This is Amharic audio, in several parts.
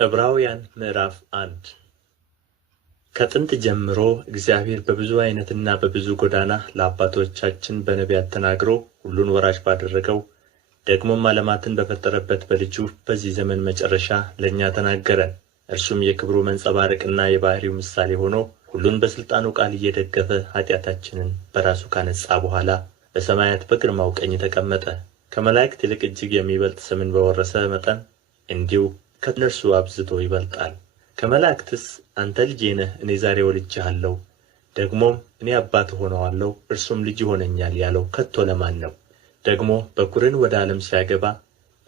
ዕብራውያን ምዕራፍ 1 ከጥንት ጀምሮ እግዚአብሔር በብዙ ዓይነትና በብዙ ጎዳና ለአባቶቻችን በነቢያት ተናግሮ ሁሉን ወራሽ ባደረገው ደግሞም ዓለማትን በፈጠረበት በልጁ በዚህ ዘመን መጨረሻ ለእኛ ተናገረን። እርሱም የክብሩ መንጸባረቅና የባሕርዩ ምሳሌ ሆኖ ሁሉን በሥልጣኑ ቃል እየደገፈ ኃጢአታችንን በራሱ ካነጻ በኋላ በሰማያት በግርማው ቀኝ ተቀመጠ። ከመላእክት ይልቅ እጅግ የሚበልጥ ስምን በወረሰ መጠን እንዲሁ ከእነርሱ አብዝቶ ይበልጣል። ከመላእክትስ አንተ ልጄ ነህ፣ እኔ ዛሬ ወልጄሃለሁ፣ ደግሞም እኔ አባት እሆነዋለሁ፣ እርሱም ልጅ ይሆነኛል ያለው ከቶ ለማን ነው? ደግሞ በኵርን ወደ ዓለም ሲያገባ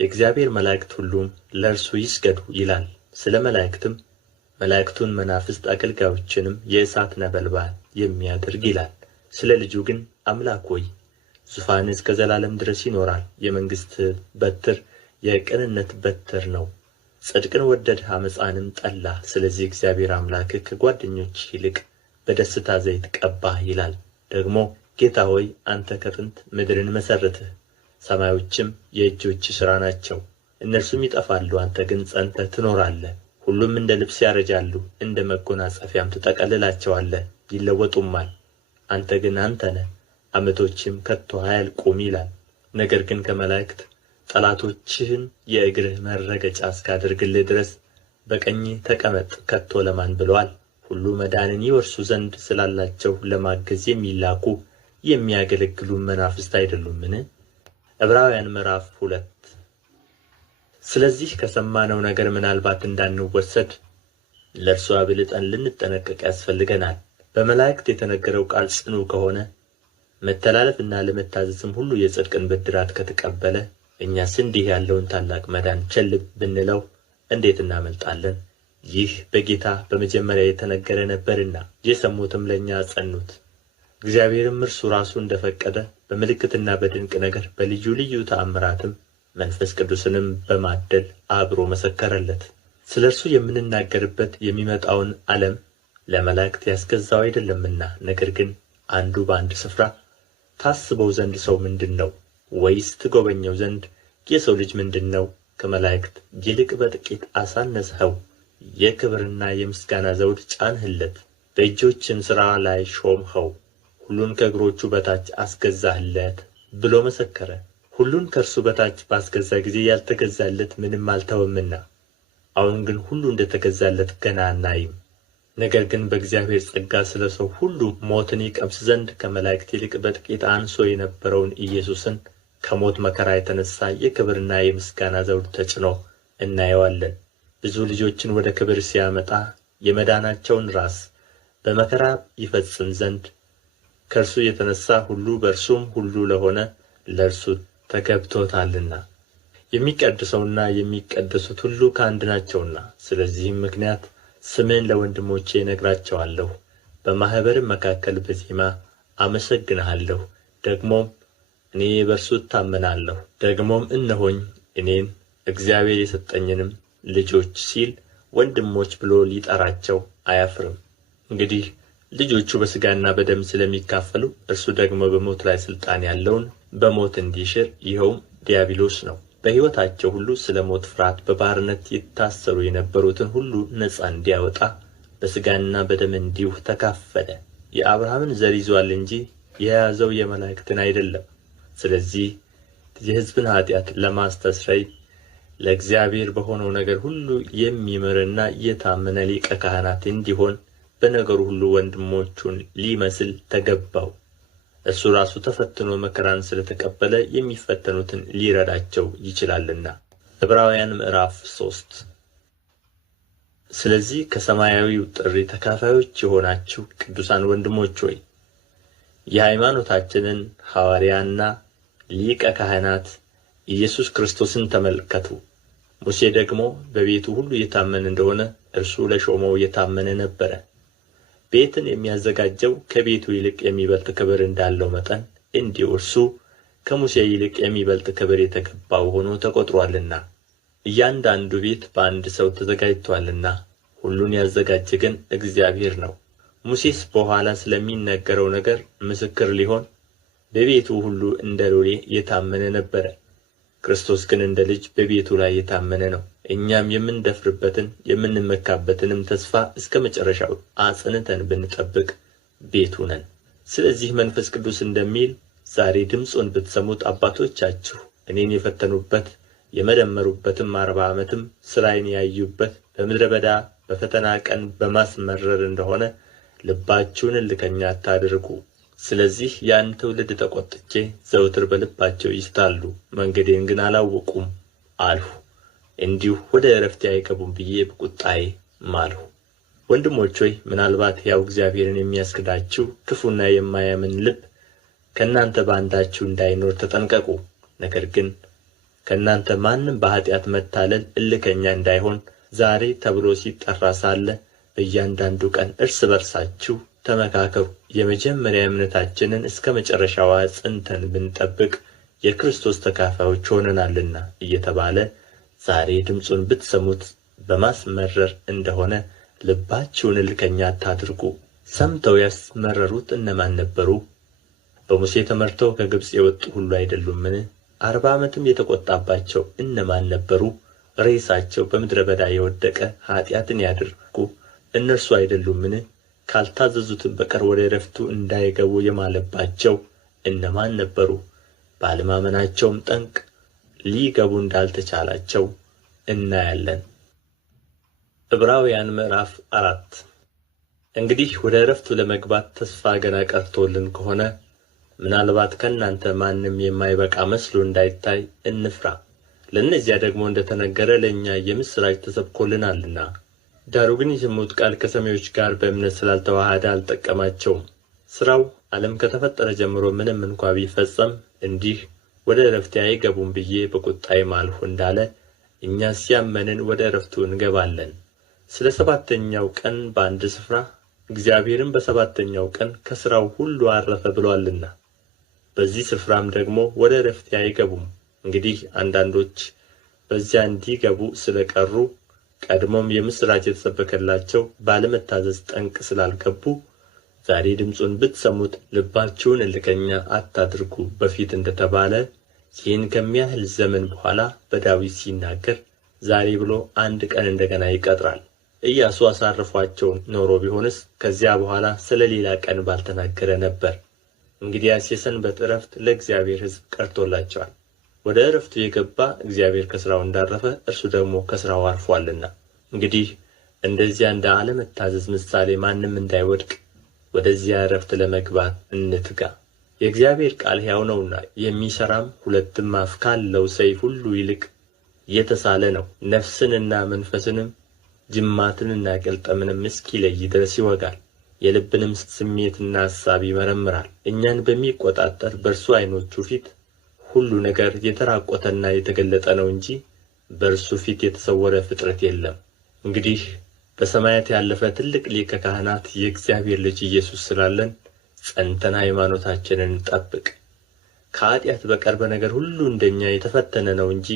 የእግዚአብሔር መላእክት ሁሉም ለእርሱ ይስገዱ ይላል። ስለ መላእክትም መላእክቱን መናፍስት አገልጋዮችንም የእሳት ነበልባል የሚያደርግ ይላል። ስለ ልጁ ግን አምላክ ሆይ ዙፋንህ እስከ ዘላለም ድረስ ይኖራል። የመንግሥትህ በትር የቅንነት በትር ነው። ጽድቅን ወደድህ፣ ዓመፃንም ጠላህ። ስለዚህ እግዚአብሔር አምላክህ ከጓደኞችህ ይልቅ በደስታ ዘይት ቀባህ ይላል። ደግሞ ጌታ ሆይ አንተ ከጥንት ምድርን መሠረትህ፣ ሰማዮችም የእጆችህ ሥራ ናቸው። እነርሱም ይጠፋሉ፣ አንተ ግን ጸንተህ ትኖራለህ። ሁሉም እንደ ልብስ ያረጃሉ፣ እንደ መጎናጸፊያም ትጠቀልላቸዋለህ፣ ይለወጡማል። አንተ ግን አንተ ነህ፣ ዓመቶችም ከቶ አያልቁም ይላል። ነገር ግን ከመላእክት ጠላቶችህን የእግርህ መረገጫ እስካደርግልህ ድረስ በቀኝህ ተቀመጥ ከቶ ለማን ብሎአል? ሁሉ መዳንን ይወርሱ ዘንድ ስላላቸው ለማገዝ የሚላኩ የሚያገለግሉን መናፍስት አይደሉምን? ዕብራውያን ምዕራፍ 2 ስለዚህ ከሰማነው ነገር ምናልባት እንዳንወሰድ ለእርሱ አብልጠን ልንጠነቀቅ ያስፈልገናል። በመላእክት የተነገረው ቃል ጽኑ ከሆነ መተላለፍና ለመታዘዝም ሁሉ የጽድቅን ብድራት ከተቀበለ እኛስ እንዲህ ያለውን ታላቅ መዳን ቸል ብንለው እንዴት እናመልጣለን? ይህ በጌታ በመጀመሪያ የተነገረ ነበርና የሰሙትም ለእኛ አጸኑት። እግዚአብሔርም እርሱ ራሱ እንደ ፈቀደ በምልክትና በድንቅ ነገር በልዩ ልዩ ተአምራትም መንፈስ ቅዱስንም በማደል አብሮ መሰከረለት። ስለ እርሱ የምንናገርበት የሚመጣውን ዓለም ለመላእክት ያስገዛው አይደለምና፣ ነገር ግን አንዱ በአንድ ስፍራ ታስበው ዘንድ ሰው ምንድን ነው? ወይስ ትጎበኘው ዘንድ የሰው ልጅ ምንድን ነው? ከመላእክት ይልቅ በጥቂት አሳነስኸው፣ የክብርና የምስጋና ዘውድ ጫንህለት፣ በእጆችም ሥራ ላይ ሾምኸው፣ ሁሉን ከእግሮቹ በታች አስገዛህለት ብሎ መሰከረ። ሁሉን ከእርሱ በታች ባስገዛ ጊዜ ያልተገዛለት ምንም አልተወምና፣ አሁን ግን ሁሉ እንደ ተገዛለት ገና አናይም። ነገር ግን በእግዚአብሔር ጸጋ ስለ ሰው ሁሉ ሞትን ይቀምስ ዘንድ ከመላእክት ይልቅ በጥቂት አንሶ የነበረውን ኢየሱስን ከሞት መከራ የተነሣ የክብርና የምስጋና ዘውድ ተጭኖ እናየዋለን። ብዙ ልጆችን ወደ ክብር ሲያመጣ የመዳናቸውን ራስ በመከራ ይፈጽም ዘንድ ከእርሱ የተነሣ ሁሉ በእርሱም ሁሉ ለሆነ ለእርሱ ተገብቶታልና። የሚቀድሰውና የሚቀደሱት ሁሉ ከአንድ ናቸውና፣ ስለዚህም ምክንያት ስምህን ለወንድሞቼ እነግራቸዋለሁ። በማኅበርም መካከል በዜማ አመሰግንሃለሁ። ደግሞም እኔ በእርሱ እታመናለሁ። ደግሞም እነሆኝ እኔን እግዚአብሔር የሰጠኝንም ልጆች ሲል ወንድሞች ብሎ ሊጠራቸው አያፍርም። እንግዲህ ልጆቹ በሥጋና በደም ስለሚካፈሉ እርሱ ደግሞ በሞት ላይ ሥልጣን ያለውን በሞት እንዲሽር ይኸውም ዲያብሎስ ነው። በሕይወታቸው ሁሉ ስለ ሞት ፍርሃት በባርነት ይታሰሩ የነበሩትን ሁሉ ነጻ እንዲያወጣ በሥጋና በደም እንዲሁ ተካፈለ። የአብርሃምን ዘር ይዞአል እንጂ የያዘው የመላእክትን አይደለም። ስለዚህ የሕዝብን ኃጢአት ለማስተስረይ ለእግዚአብሔር በሆነው ነገር ሁሉ የሚምርና የታመነ ሊቀ ካህናት እንዲሆን በነገሩ ሁሉ ወንድሞቹን ሊመስል ተገባው። እርሱ ራሱ ተፈትኖ መከራን ስለ ተቀበለ የሚፈተኑትን ሊረዳቸው ይችላልና። ዕብራውያን ምዕራፍ 3 ስለዚህ ከሰማያዊው ጥሪ ተካፋዮች የሆናችሁ ቅዱሳን ወንድሞች ሆይ የሃይማኖታችንን ሐዋርያና ሊቀ ካህናት ኢየሱስ ክርስቶስን ተመልከቱ። ሙሴ ደግሞ በቤቱ ሁሉ የታመነ እንደሆነ እርሱ ለሾመው የታመነ ነበረ። ቤትን የሚያዘጋጀው ከቤቱ ይልቅ የሚበልጥ ክብር እንዳለው መጠን እንዲሁ እርሱ ከሙሴ ይልቅ የሚበልጥ ክብር የተገባው ሆኖ ተቈጥሮአልና። እያንዳንዱ ቤት በአንድ ሰው ተዘጋጅቶአልና ሁሉን ያዘጋጀ ግን እግዚአብሔር ነው። ሙሴስ በኋላ ስለሚነገረው ነገር ምስክር ሊሆን በቤቱ ሁሉ እንደ ሎሌ የታመነ ነበረ። ክርስቶስ ግን እንደ ልጅ በቤቱ ላይ የታመነ ነው። እኛም የምንደፍርበትን የምንመካበትንም ተስፋ እስከ መጨረሻው አጽንተን ብንጠብቅ ቤቱ ነን። ስለዚህ መንፈስ ቅዱስ እንደሚል ዛሬ ድምፁን ብትሰሙት አባቶቻችሁ እኔን የፈተኑበት የመረመሩበትም 40 ዓመትም ሥራዬን ያዩበት በምድረ በዳ በፈተና ቀን በማስመረር እንደሆነ ልባችሁን እልከኛ አታድርጉ። ስለዚህ ያን ትውልድ ተቈጥቼ ዘወትር በልባቸው ይስታሉ፣ መንገዴን ግን አላወቁም አልሁ። እንዲሁ ወደ ዕረፍቴ አይገቡም ብዬ በቍጣዬ ማልሁ። ወንድሞች ሆይ ምናልባት ሕያው እግዚአብሔርን የሚያስክዳችሁ ክፉና የማያምን ልብ ከእናንተ በአንዳችሁ እንዳይኖር ተጠንቀቁ። ነገር ግን ከእናንተ ማንም በኃጢአት መታለል እልከኛ እንዳይሆን ዛሬ ተብሎ ሲጠራ ሳለ በእያንዳንዱ ቀን እርስ በርሳችሁ ተመካከሩ። የመጀመሪያ እምነታችንን እስከ መጨረሻው አጽንተን ብንጠብቅ የክርስቶስ ተካፋዮች ሆነናልና እየተባለ ዛሬ ድምፁን ብትሰሙት በማስመረር እንደሆነ ልባችሁን እልከኛ አታድርጉ። ሰምተው ያስመረሩት እነማን ነበሩ? በሙሴ ተመርተው ከግብፅ የወጡ ሁሉ አይደሉምን? 40 ዓመትም የተቈጣባቸው እነማን ነበሩ? ሬሳቸው በምድረ በዳ የወደቀ ኃጢአትን ያደረጉ እነርሱ አይደሉምን? ካልታዘዙትም በቀር ወደ ዕረፍቱ እንዳይገቡ የማለባቸው እነማን ነበሩ? ባለማመናቸውም ጠንቅ ሊገቡ እንዳልተቻላቸው እናያለን። ዕብራውያን ምዕራፍ 4 እንግዲህ ወደ ዕረፍቱ ለመግባት ተስፋ ገና ቀርቶልን ከሆነ ምናልባት ከእናንተ ማንም የማይበቃ መስሎ እንዳይታይ እንፍራ። ለእነዚያ ደግሞ እንደ ተነገረ ለእኛ የምሥራች ተሰብኮልናልና። ዳሩ ግን የሰሙት ቃል ከሰሚዎች ጋር በእምነት ስላልተዋሃደ አልጠቀማቸውም። ሥራው ዓለም ከተፈጠረ ጀምሮ ምንም እንኳ ቢፈጸም እንዲህ ወደ ዕረፍቴ አይገቡም ብዬ በቍጣዬ ማልሁ እንዳለ እኛስ ያመንን ወደ ዕረፍቱ እንገባለን። ስለ ሰባተኛው ቀን በአንድ ስፍራ እግዚአብሔርም በሰባተኛው ቀን ከሥራው ሁሉ ዐረፈ ብሎአልና፣ በዚህ ስፍራም ደግሞ ወደ ዕረፍቴ አይገቡም። እንግዲህ አንዳንዶች በዚያ እንዲገቡ ስለ ቀሩ ቀድሞም የምሥራች የተሰበከላቸው ባለመታዘዝ ጠንቅ ስላልገቡ ዛሬ ድምፁን ብትሰሙት ልባችሁን እልከኛ አታድርጉ በፊት እንደ ተባለ ይህን ከሚያህል ዘመን በኋላ በዳዊት ሲናገር ዛሬ ብሎ አንድ ቀን እንደገና ይቀጥራል። ኢያሱ አሳርፏቸው ኖሮ ቢሆንስ ከዚያ በኋላ ስለ ሌላ ቀን ባልተናገረ ነበር። እንግዲያስ የሰንበት ዕረፍት ለእግዚአብሔር ሕዝብ ቀርቶላቸዋል። ወደ ዕረፍቱ የገባ እግዚአብሔር ከሥራው እንዳረፈ እርሱ ደግሞ ከሥራው አርፎአልና። እንግዲህ እንደዚያ እንደ አለመታዘዝ ምሳሌ ማንም እንዳይወድቅ ወደዚያ ዕረፍት ለመግባት እንትጋ። የእግዚአብሔር ቃል ሕያው ነውና የሚሠራም ሁለትም አፍ ካለው ሰይፍ ሁሉ ይልቅ የተሳለ ነው፣ ነፍስንና መንፈስንም ጅማትንና ቅልጥምንም እስኪለይ ድረስ ይወጋል፣ የልብንም ስሜትና አሳብ ይመረምራል። እኛን በሚቆጣጠር በእርሱ ዓይኖቹ ፊት ሁሉ ነገር የተራቆተና የተገለጠ ነው እንጂ በእርሱ ፊት የተሰወረ ፍጥረት የለም። እንግዲህ በሰማያት ያለፈ ትልቅ ሊቀ ካህናት የእግዚአብሔር ልጅ ኢየሱስ ስላለን ጸንተን ሃይማኖታችንን እንጠብቅ። ከኃጢአት በቀር በነገር ሁሉ እንደኛ የተፈተነ ነው እንጂ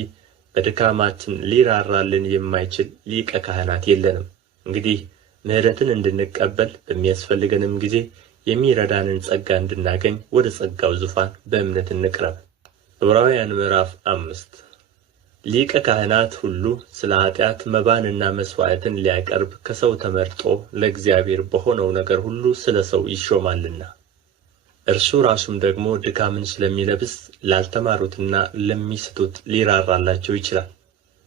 በድካማችን ሊራራልን የማይችል ሊቀ ካህናት የለንም። እንግዲህ ምሕረትን እንድንቀበል በሚያስፈልገንም ጊዜ የሚረዳንን ጸጋ እንድናገኝ ወደ ጸጋው ዙፋን በእምነት እንቅረብ። ዕብራውያን ምዕራፍ 5 ሊቀ ካህናት ሁሉ ስለ ኃጢአት መባንና መሥዋዕትን ሊያቀርብ ከሰው ተመርጦ ለእግዚአብሔር በሆነው ነገር ሁሉ ስለ ሰው ይሾማልና፣ እርሱ ራሱም ደግሞ ድካምን ስለሚለብስ ላልተማሩትና ለሚስቱት ሊራራላቸው ይችላል።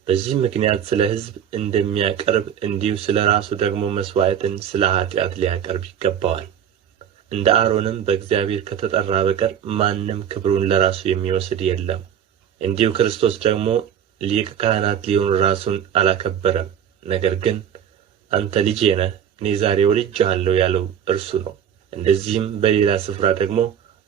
በዚህ ምክንያት ስለ ሕዝብ እንደሚያቀርብ እንዲሁ ስለ ራሱ ደግሞ መሥዋዕትን ስለ ኃጢአት ሊያቀርብ ይገባዋል። እንደ አሮንም በእግዚአብሔር ከተጠራ በቀር ማንም ክብሩን ለራሱ የሚወስድ የለም። እንዲሁ ክርስቶስ ደግሞ ሊቀ ካህናት ሊሆን ራሱን አላከበረም። ነገር ግን አንተ ልጄ ነህ፣ እኔ ዛሬ ወልጄሃለሁ ያለው እርሱ ነው። እንደዚህም በሌላ ስፍራ ደግሞ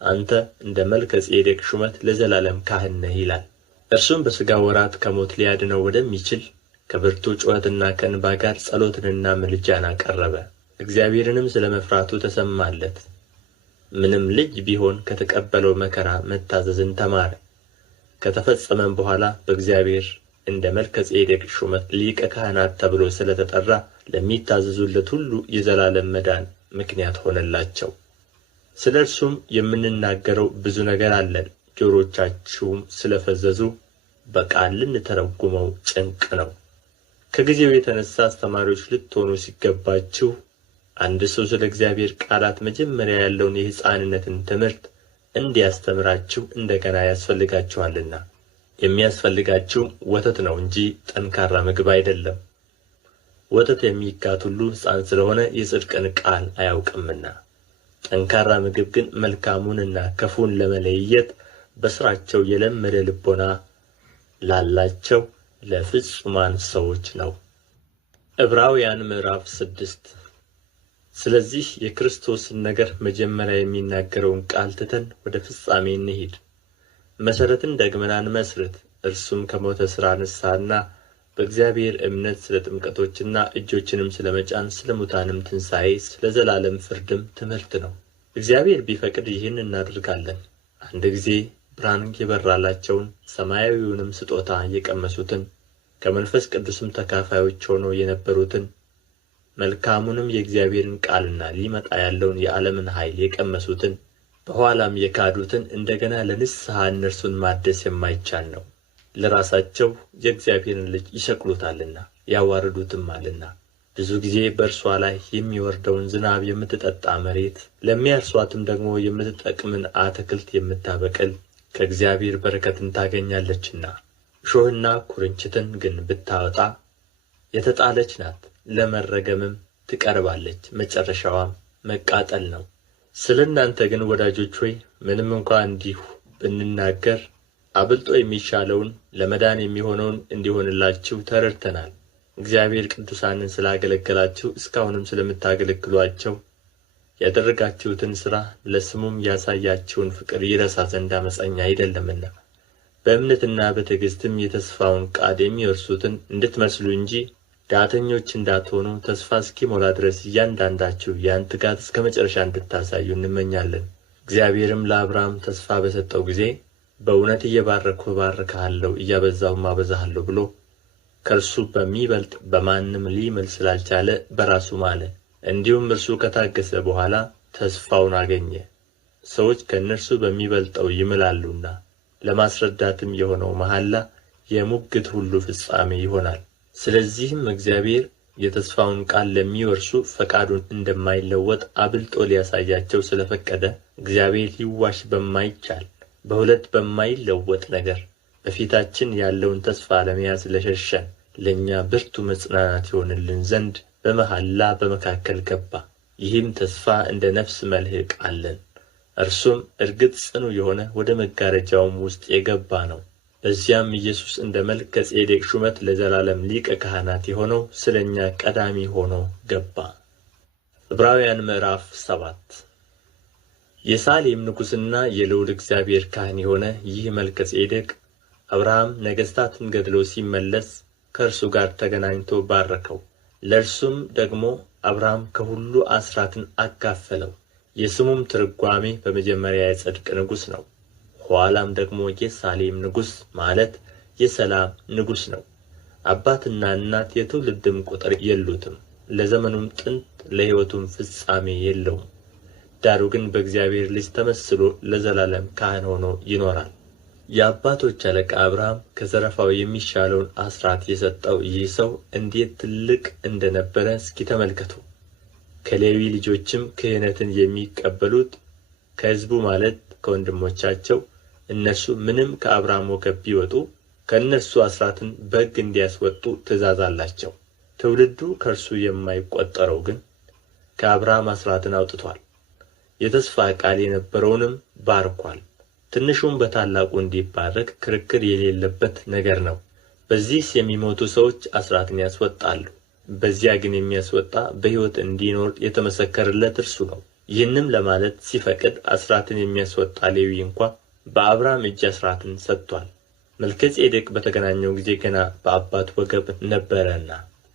አንተ እንደ መልከ ጼዴቅ ሹመት ለዘላለም ካህን ነህ ይላል። እርሱም በሥጋ ወራት ከሞት ሊያድነው ወደሚችል ከብርቱ ጩኸትና ከእንባ ጋር ጸሎትንና ምልጃን አቀረበ። እግዚአብሔርንም ስለ መፍራቱ ተሰማለት። ምንም ልጅ ቢሆን ከተቀበለው መከራ መታዘዝን ተማረ። ከተፈጸመም በኋላ በእግዚአብሔር እንደ መልከ ጼዴቅ ሹመት ሊቀ ካህናት ተብሎ ስለ ተጠራ ለሚታዘዙለት ሁሉ የዘላለም መዳን ምክንያት ሆነላቸው። ስለ እርሱም የምንናገረው ብዙ ነገር አለን፣ ጆሮቻችሁም ስለ ፈዘዙ በቃል ልንተረጉመው ጭንቅ ነው። ከጊዜው የተነሣ አስተማሪዎች ልትሆኑ ሲገባችሁ አንድ ሰው ስለ እግዚአብሔር ቃላት መጀመሪያ ያለውን የሕፃንነትን ትምህርት እንዲያስተምራችሁ እንደ ገና ያስፈልጋችኋልና። የሚያስፈልጋችሁም ወተት ነው እንጂ ጠንካራ ምግብ አይደለም። ወተት የሚጋት ሁሉ ሕፃን ስለሆነ የጽድቅን ቃል አያውቅምና። ጠንካራ ምግብ ግን መልካሙንና ክፉን ለመለየት በሥራቸው የለመደ ልቦና ላላቸው ለፍጹማን ሰዎች ነው። ዕብራውያን ምዕራፍ 6 ስለዚህ የክርስቶስን ነገር መጀመሪያ የሚናገረውን ቃል ትተን ወደ ፍጻሜ እንሂድ። መሠረትን ደግመን አንመሥርት። እርሱም ከሞተ ሥራ ንስሐና በእግዚአብሔር እምነት ስለ ጥምቀቶችና እጆችንም ስለ መጫን ስለ ሙታንም ትንሣኤ ስለ ዘላለም ፍርድም ትምህርት ነው። እግዚአብሔር ቢፈቅድ ይህን እናደርጋለን። አንድ ጊዜ ብርሃን የበራላቸውን ሰማያዊውንም ስጦታ የቀመሱትን ከመንፈስ ቅዱስም ተካፋዮች ሆነው የነበሩትን መልካሙንም የእግዚአብሔርን ቃልና ሊመጣ ያለውን የዓለምን ኃይል የቀመሱትን በኋላም የካዱትን እንደ ገና ለንስሐ እነርሱን ማደስ የማይቻል ነው። ለራሳቸው የእግዚአብሔርን ልጅ ይሰቅሉታልና ያዋርዱትማልና። ብዙ ጊዜ በእርሷ ላይ የሚወርደውን ዝናብ የምትጠጣ መሬት፣ ለሚያርሷትም ደግሞ የምትጠቅምን አትክልት የምታበቅል ከእግዚአብሔር በረከትን ታገኛለችና። እሾህና ኵርንችትን ግን ብታወጣ የተጣለች ናት፣ ለመረገምም ትቀርባለች፣ መጨረሻዋም መቃጠል ነው። ስለ እናንተ ግን ወዳጆች ሆይ ምንም እንኳ እንዲሁ ብንናገር አብልጦ የሚሻለውን ለመዳን የሚሆነውን እንዲሆንላችሁ ተረድተናል። እግዚአብሔር ቅዱሳንን ስላገለገላችሁ እስካሁንም ስለምታገለግሉአቸው ያደረጋችሁትን ሥራ ለስሙም ያሳያችሁን ፍቅር ይረሳ ዘንድ ዓመፀኛ አይደለምና በእምነትና በትዕግሥትም የተስፋውን ቃል የሚወርሱትን እንድትመስሉ እንጂ ዳተኞች እንዳትሆኑ ተስፋ እስኪሞላ ድረስ እያንዳንዳችሁ ያን ትጋት እስከ መጨረሻ እንድታሳዩ እንመኛለን። እግዚአብሔርም ለአብርሃም ተስፋ በሰጠው ጊዜ በእውነት እየባረክሁ እባርክሃለሁ እያበዛሁም አበዛሃለሁ ብሎ ከእርሱ በሚበልጥ በማንም ሊምል ስላልቻለ በራሱ ማለ። እንዲሁም እርሱ ከታገሠ በኋላ ተስፋውን አገኘ። ሰዎች ከእነርሱ በሚበልጠው ይምላሉና ለማስረዳትም የሆነው መሐላ የሙግት ሁሉ ፍጻሜ ይሆናል። ስለዚህም እግዚአብሔር የተስፋውን ቃል ለሚወርሱ ፈቃዱን እንደማይለወጥ አብልጦ ሊያሳያቸው ስለ ፈቀደ እግዚአብሔር ሊዋሽ በማይቻል በሁለት በማይለወጥ ነገር በፊታችን ያለውን ተስፋ ለመያዝ ለሸሸን ለእኛ ብርቱ መጽናናት ይሆንልን ዘንድ በመሐላ በመካከል ገባ። ይህም ተስፋ እንደ ነፍስ መልሕቅ አለን። እርሱም እርግጥ ጽኑ የሆነ ወደ መጋረጃውም ውስጥ የገባ ነው። በዚያም ኢየሱስ እንደ መልከ ጼዴቅ ሹመት ለዘላለም ሊቀ ካህናት የሆነው ስለ እኛ ቀዳሚ ሆኖ ገባ። ዕብራውያን ምዕራፍ 7 የሳሌም ንጉሥና የልዑል እግዚአብሔር ካህን የሆነ ይህ መልከ ጼዴቅ አብርሃም ነገሥታትን ገድሎ ሲመለስ ከእርሱ ጋር ተገናኝቶ ባረከው። ለእርሱም ደግሞ አብርሃም ከሁሉ አሥራትን አካፈለው። የስሙም ትርጓሜ በመጀመሪያ የጽድቅ ንጉሥ ነው፣ ኋላም ደግሞ የሳሌም ንጉሥ ማለት የሰላም ንጉሥ ነው። አባትና እናት የትውልድም ቍጥር የሉትም፣ ለዘመኑም ጥንት ለሕይወቱም ፍጻሜ የለውም። ዳሩ ግን በእግዚአብሔር ልጅ ተመስሎ ለዘላለም ካህን ሆኖ ይኖራል። የአባቶች አለቃ አብርሃም ከዘረፋው የሚሻለውን አሥራት የሰጠው ይህ ሰው እንዴት ትልቅ እንደ ነበረ እስኪ ተመልከቱ። ከሌዊ ልጆችም ክህነትን የሚቀበሉት ከሕዝቡ ማለት ከወንድሞቻቸው እነርሱ ምንም ከአብርሃም ወገብ ቢወጡ ከእነርሱ አሥራትን በሕግ እንዲያስወጡ ትእዛዝ አላቸው። ትውልዱ ከእርሱ የማይቈጠረው ግን ከአብርሃም አሥራትን አውጥቶአል፣ የተስፋ ቃል የነበረውንም ባርኳል። ትንሹም በታላቁ እንዲባረክ ክርክር የሌለበት ነገር ነው። በዚህስ የሚሞቱ ሰዎች አሥራትን ያስወጣሉ፣ በዚያ ግን የሚያስወጣ በሕይወት እንዲኖር የተመሰከረለት እርሱ ነው። ይህንም ለማለት ሲፈቅድ አሥራትን የሚያስወጣ ሌዊ እንኳ በአብርሃም እጅ አሥራትን ሰጥቶአል። መልከ ጼዴቅ በተገናኘው ጊዜ ገና በአባቱ ወገብ ነበረና።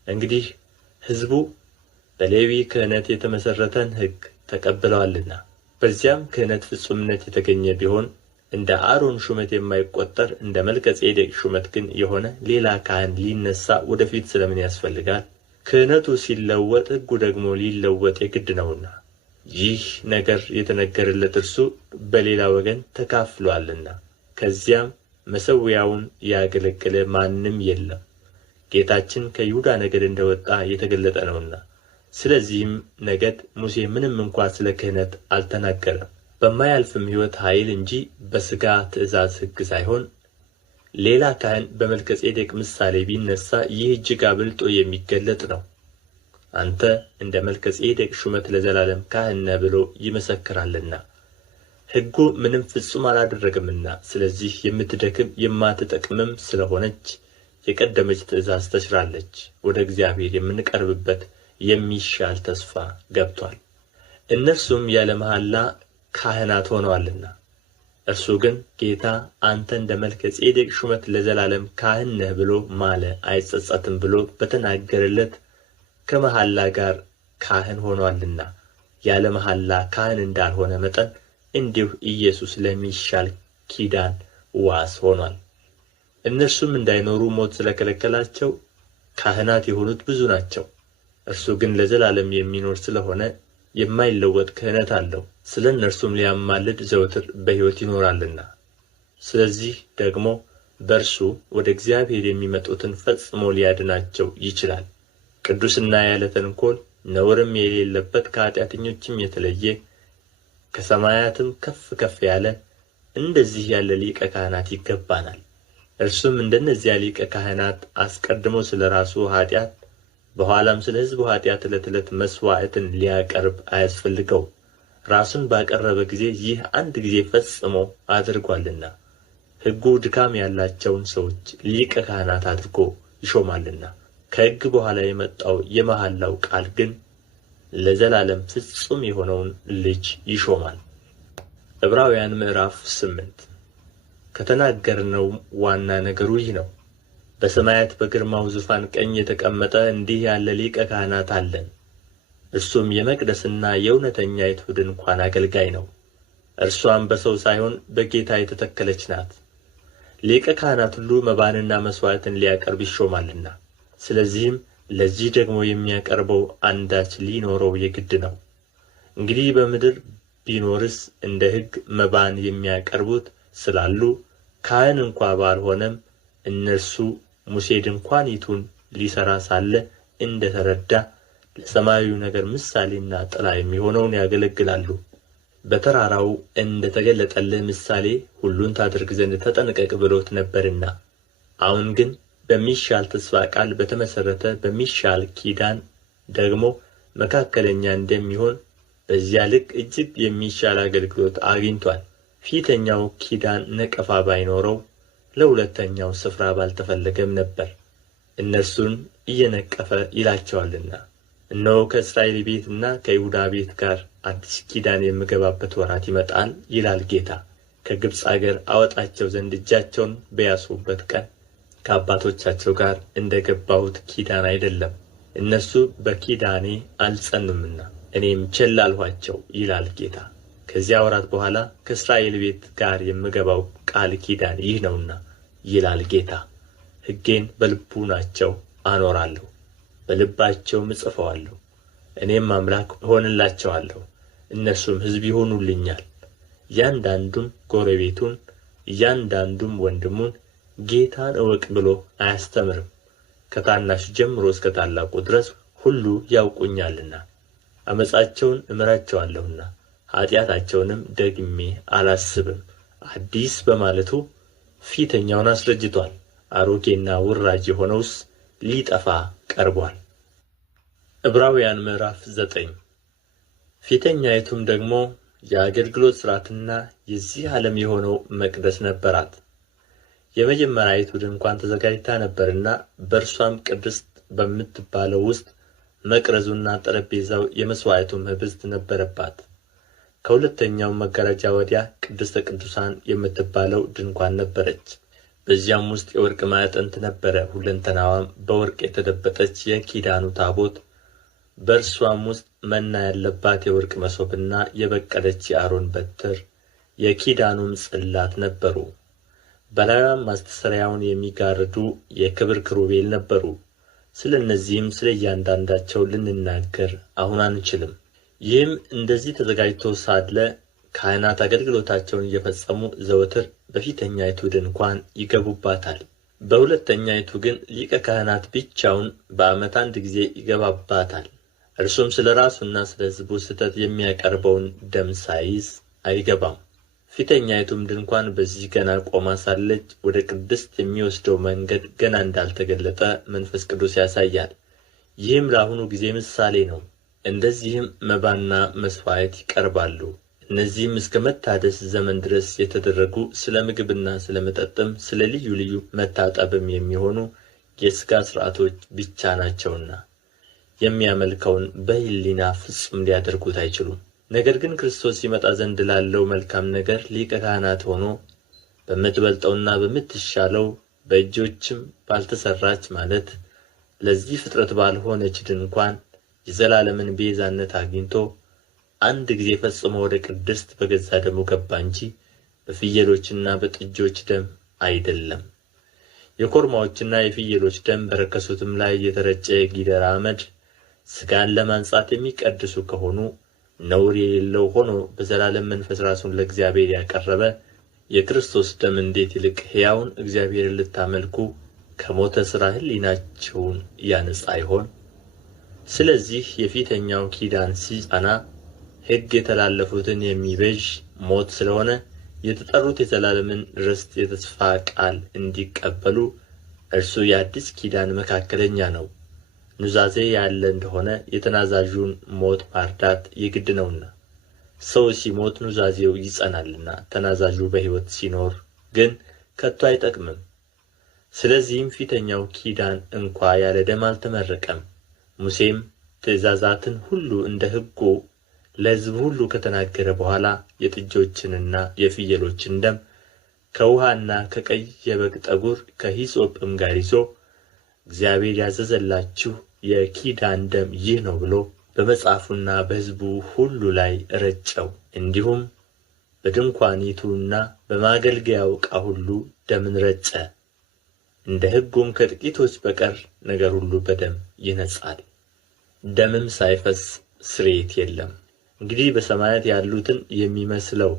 እንግዲህ ሕዝቡ በሌዊ ክህነት የተመሠረተን ሕግ ተቀብለዋልና በዚያም ክህነት ፍጹምነት የተገኘ ቢሆን እንደ አሮን ሹመት የማይቈጠር እንደ መልከ ጼዴቅ ሹመት ግን የሆነ ሌላ ካህን ሊነሣ ወደ ፊት ስለ ምን ያስፈልጋል? ክህነቱ ሲለወጥ ሕጉ ደግሞ ሊለወጥ የግድ ነውና። ይህ ነገር የተነገረለት እርሱ በሌላ ወገን ተካፍሎአልና። ከዚያም መሠዊያውን ያገለገለ ማንም የለም። ጌታችን ከይሁዳ ነገድ እንደወጣ የተገለጠ ነውና። ስለዚህም ነገድ ሙሴ ምንም እንኳ ስለ ክህነት አልተናገረም፣ በማያልፍም ሕይወት ኃይል እንጂ በሥጋ ትእዛዝ ሕግ ሳይሆን። ሌላ ካህን በመልከ ጼዴቅ ምሳሌ ቢነሣ ይህ እጅግ አብልጦ የሚገለጥ ነው። አንተ እንደ መልከ ጼዴቅ ሹመት ለዘላለም ካህን ነህ ብሎ ይመሰክራልና። ሕጉ ምንም ፍጹም አላደረገምና፣ ስለዚህ የምትደክም የማትጠቅምም ስለ ሆነች የቀደመች ትእዛዝ ተሽራለች፣ ወደ እግዚአብሔር የምንቀርብበት የሚሻል ተስፋ ገብቶአል። እነርሱም ያለ መሐላ ካህናት ሆነዋልና። እርሱ ግን ጌታ አንተ እንደ መልከ ጼዴቅ ሹመት ለዘላለም ካህን ነህ ብሎ ማለ አይጸጸትም ብሎ በተናገረለት ከመሐላ ጋር ካህን ሆኖአልና። ያለ መሐላ ካህን እንዳልሆነ መጠን እንዲሁ ኢየሱስ ለሚሻል ኪዳን ዋስ ሆኖአል። እነርሱም እንዳይኖሩ ሞት ስለ ከለከላቸው ካህናት የሆኑት ብዙ ናቸው። እርሱ ግን ለዘላለም የሚኖር ስለ ሆነ የማይለወጥ ክህነት አለው፣ ስለ እነርሱም ሊያማልድ ዘወትር በሕይወት ይኖራልና። ስለዚህ ደግሞ በእርሱ ወደ እግዚአብሔር የሚመጡትን ፈጽሞ ሊያድናቸው ይችላል። ቅዱስና ያለ ተንኰል ነውርም የሌለበት ከኃጢአተኞችም የተለየ ከሰማያትም ከፍ ከፍ ያለ እንደዚህ ያለ ሊቀ ካህናት ይገባናል። እርሱም እንደነዚያ ሊቀ ካህናት አስቀድሞ ስለ ራሱ ኃጢአት በኋላም ስለ ሕዝቡ ኃጢአት ዕለት ዕለት መሥዋዕትን ሊያቀርብ አያስፈልገውም። ራሱን ባቀረበ ጊዜ ይህ አንድ ጊዜ ፈጽሞ አድርጓልና። ሕጉ ድካም ያላቸውን ሰዎች ሊቀ ካህናት አድርጎ ይሾማልና። ከሕግ በኋላ የመጣው የመሐላው ቃል ግን ለዘላለም ፍጹም የሆነውን ልጅ ይሾማል። ዕብራውያን ምዕራፍ 8 ከተናገርነው ዋና ነገሩ ይህ ነው። በሰማያት በግርማው ዙፋን ቀኝ የተቀመጠ እንዲህ ያለ ሊቀ ካህናት አለን። እርሱም የመቅደስና የእውነተኛይቱ ድንኳን አገልጋይ ነው። እርሷም በሰው ሳይሆን በጌታ የተተከለች ናት። ሊቀ ካህናት ሁሉ መባንና መሥዋዕትን ሊያቀርብ ይሾማልና፣ ስለዚህም ለዚህ ደግሞ የሚያቀርበው አንዳች ሊኖረው የግድ ነው። እንግዲህ በምድር ቢኖርስ እንደ ሕግ መባን የሚያቀርቡት ስላሉ ካህን እንኳ ባልሆነም እነርሱ ሙሴ ድንኳኒቱን ሊሠራ ሳለ እንደ ተረዳ ለሰማያዊው ነገር ምሳሌና ጥላ የሚሆነውን ያገለግላሉ። በተራራው እንደ ተገለጠልህ ምሳሌ ሁሉን ታደርግ ዘንድ ተጠንቀቅ ብሎት ነበርና፣ አሁን ግን በሚሻል ተስፋ ቃል በተመሠረተ በሚሻል ኪዳን ደግሞ መካከለኛ እንደሚሆን በዚያ ልክ እጅግ የሚሻል አገልግሎት አግኝቶአል። ፊተኛው ኪዳን ነቀፋ ባይኖረው ለሁለተኛው ስፍራ ባልተፈለገም ነበር፣ እነርሱን እየነቀፈ ይላቸዋልና። እነሆ ከእስራኤል ቤትና ከይሁዳ ቤት ጋር አዲስ ኪዳን የምገባበት ወራት ይመጣል ይላል ጌታ። ከግብፅ አገር አወጣቸው ዘንድ እጃቸውን በያዝሁበት ቀን ከአባቶቻቸው ጋር እንደ ገባሁት ኪዳን አይደለም፣ እነርሱ በኪዳኔ አልጸኑምና እኔም ቸል አልኋቸው ይላል ጌታ። ከዚያ ወራት በኋላ ከእስራኤል ቤት ጋር የምገባው ቃል ኪዳን ይህ ነውና ይላል ጌታ፣ ሕጌን በልቡናቸው አኖራለሁ፣ በልባቸውም እጽፈዋለሁ። እኔም አምላክ እሆንላቸዋለሁ፣ እነርሱም ሕዝብ ይሆኑልኛል። እያንዳንዱም ጎረቤቱን እያንዳንዱም ወንድሙን ጌታን እወቅ ብሎ አያስተምርም። ከታናሹ ጀምሮ እስከ ታላቁ ድረስ ሁሉ ያውቁኛልና። ዓመፃቸውን እምራቸዋለሁና ኃጢአታቸውንም ደግሜ አላስብም። አዲስ በማለቱ ፊተኛውን አስረጅቶአል፣ አሮጌና ውራጅ የሆነውስ ሊጠፋ ቀርቦአል። ዕብራውያን ምዕራፍ 9 ፊተኛይቱም ደግሞ የአገልግሎት ሥርዓትና የዚህ ዓለም የሆነው መቅደስ ነበራት። የመጀመሪያይቱ ድንኳን ተዘጋጅታ ነበርና በእርሷም ቅድስት በምትባለው ውስጥ መቅረዙና ጠረጴዛው የመሥዋዕቱም ኅብስት ነበረባት። ከሁለተኛው መጋረጃ ወዲያ ቅድስተ ቅዱሳን የምትባለው ድንኳን ነበረች። በዚያም ውስጥ የወርቅ ማዕጠንት ነበረ፣ ሁለንተናዋም በወርቅ የተለበጠች የኪዳኑ ታቦት፣ በእርሷም ውስጥ መና ያለባት የወርቅ መሶብና የበቀለች የአሮን በትር፣ የኪዳኑም ጽላት ነበሩ። በላዩም ማስተስረያውን የሚጋርዱ የክብር ኪሩቤል ነበሩ። ስለ እነዚህም ስለ እያንዳንዳቸው ልንናገር አሁን አንችልም። ይህም እንደዚህ ተዘጋጅቶ ሳለ ካህናት አገልግሎታቸውን እየፈጸሙ ዘወትር በፊተኛይቱ ድንኳን ይገቡባታል። በሁለተኛይቱ ግን ሊቀ ካህናት ብቻውን በዓመት አንድ ጊዜ ይገባባታል። እርሱም ስለ ራሱና ስለ ሕዝቡ ስሕተት የሚያቀርበውን ደም ሳይዝ አይገባም። ፊተኛይቱም ድንኳን በዚህ ገና ቆማ ሳለች ወደ ቅድስት የሚወስደው መንገድ ገና እንዳልተገለጠ መንፈስ ቅዱስ ያሳያል። ይህም ለአሁኑ ጊዜ ምሳሌ ነው። እንደዚህም መባና መሥዋዕት ይቀርባሉ። እነዚህም እስከ መታደስ ዘመን ድረስ የተደረጉ ስለ ምግብና ስለ መጠጥም ስለ ልዩ ልዩ መታጠብም የሚሆኑ የሥጋ ሥርዓቶች ብቻ ናቸውና የሚያመልከውን በሕሊና ፍጹም ሊያደርጉት አይችሉም። ነገር ግን ክርስቶስ ይመጣ ዘንድ ላለው መልካም ነገር ሊቀ ካህናት ሆኖ በምትበልጠውና በምትሻለው በእጆችም ባልተሠራች ማለት ለዚህ ፍጥረት ባልሆነች ድንኳን የዘላለምን ቤዛነት አግኝቶ አንድ ጊዜ ፈጽሞ ወደ ቅድስት በገዛ ደሙ ገባ እንጂ በፍየሎችና በጥጆች ደም አይደለም። የኮርማዎችና የፍየሎች ደም በረከሱትም ላይ የተረጨ የጊደር አመድ ሥጋን ለማንጻት የሚቀድሱ ከሆኑ ነውር የሌለው ሆኖ በዘላለም መንፈስ ራሱን ለእግዚአብሔር ያቀረበ የክርስቶስ ደም እንዴት ይልቅ ሕያውን እግዚአብሔርን ልታመልኩ ከሞተ ሥራ ሕሊናችሁን ያነጻ ይሆን? ስለዚህ የፊተኛው ኪዳን ሲጸና ሕግ የተላለፉትን የሚቤዥ ሞት ስለሆነ የተጠሩት የዘላለምን ርስት የተስፋ ቃል እንዲቀበሉ እርሱ የአዲስ ኪዳን መካከለኛ ነው። ኑዛዜ ያለ እንደሆነ የተናዛዡን ሞት ማርዳት የግድ ነውና፣ ሰው ሲሞት ኑዛዜው ይጸናልና፣ ተናዛዡ በሕይወት ሲኖር ግን ከቶ አይጠቅምም። ስለዚህም ፊተኛው ኪዳን እንኳ ያለ ደም አልተመረቀም። ሙሴም ትእዛዛትን ሁሉ እንደ ሕጉ ለሕዝብ ሁሉ ከተናገረ በኋላ የጥጆችንና የፍየሎችን ደም ከውኃና ከቀይ የበግ ጠጕር ከሂሶጵም ጋር ይዞ እግዚአብሔር ያዘዘላችሁ የኪዳን ደም ይህ ነው ብሎ በመጽሐፉና በሕዝቡ ሁሉ ላይ ረጨው። እንዲሁም በድንኳኒቱና በማገልገያው ዕቃ ሁሉ ደምን ረጨ። እንደ ሕጉም ከጥቂቶች በቀር ነገር ሁሉ በደም ይነጻል፣ ደምም ሳይፈስ ስርየት የለም። እንግዲህ በሰማያት ያሉትን የሚመስለው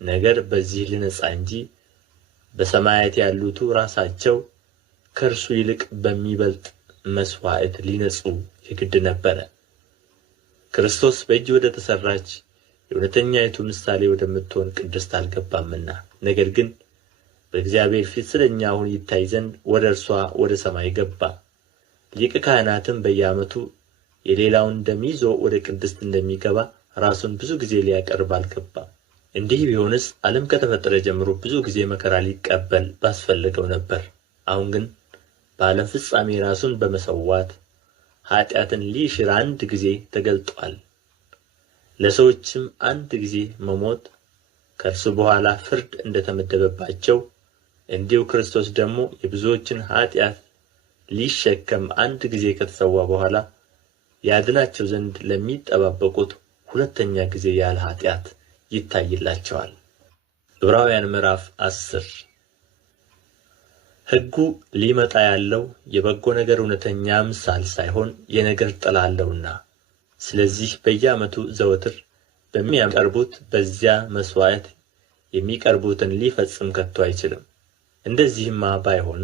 ነገር በዚህ ሊነጻ እንጂ በሰማያት ያሉቱ ራሳቸው ከእርሱ ይልቅ በሚበልጥ መሥዋዕት ሊነጹ የግድ ነበረ። ክርስቶስ በእጅ ወደ ተሠራች የእውነተኛይቱ ምሳሌ ወደምትሆን ቅድስት አልገባምና፣ ነገር ግን በእግዚአብሔር ፊት ስለ እኛ አሁን ይታይ ዘንድ ወደ እርሷ ወደ ሰማይ ገባ። ሊቀ ካህናትም በየዓመቱ የሌላውን ደም ይዞ ወደ ቅድስት እንደሚገባ ራሱን ብዙ ጊዜ ሊያቀርብ አልገባም። እንዲህ ቢሆንስ ዓለም ከተፈጠረ ጀምሮ ብዙ ጊዜ መከራ ሊቀበል ባስፈለገው ነበር። አሁን ግን በዓለም ፍጻሜ ራሱን በመሠዋት ኃጢአትን ሊሽር አንድ ጊዜ ተገልጦአል። ለሰዎችም አንድ ጊዜ መሞት ከእርሱ በኋላ ፍርድ እንደ ተመደበባቸው እንዲሁ ክርስቶስ ደግሞ የብዙዎችን ኃጢአት ሊሸከም አንድ ጊዜ ከተሰዋ በኋላ ያድናቸው ዘንድ ለሚጠባበቁት ሁለተኛ ጊዜ ያለ ኃጢአት ይታይላቸዋል። ዕብራውያን ምዕራፍ 10 ሕጉ ሊመጣ ያለው የበጎ ነገር እውነተኛ ምሳል ሳይሆን የነገር ጥላ አለውና፣ ስለዚህ በየዓመቱ ዘወትር በሚያቀርቡት በዚያ መሥዋዕት የሚቀርቡትን ሊፈጽም ከቶ አይችልም። እንደዚህማ ባይሆን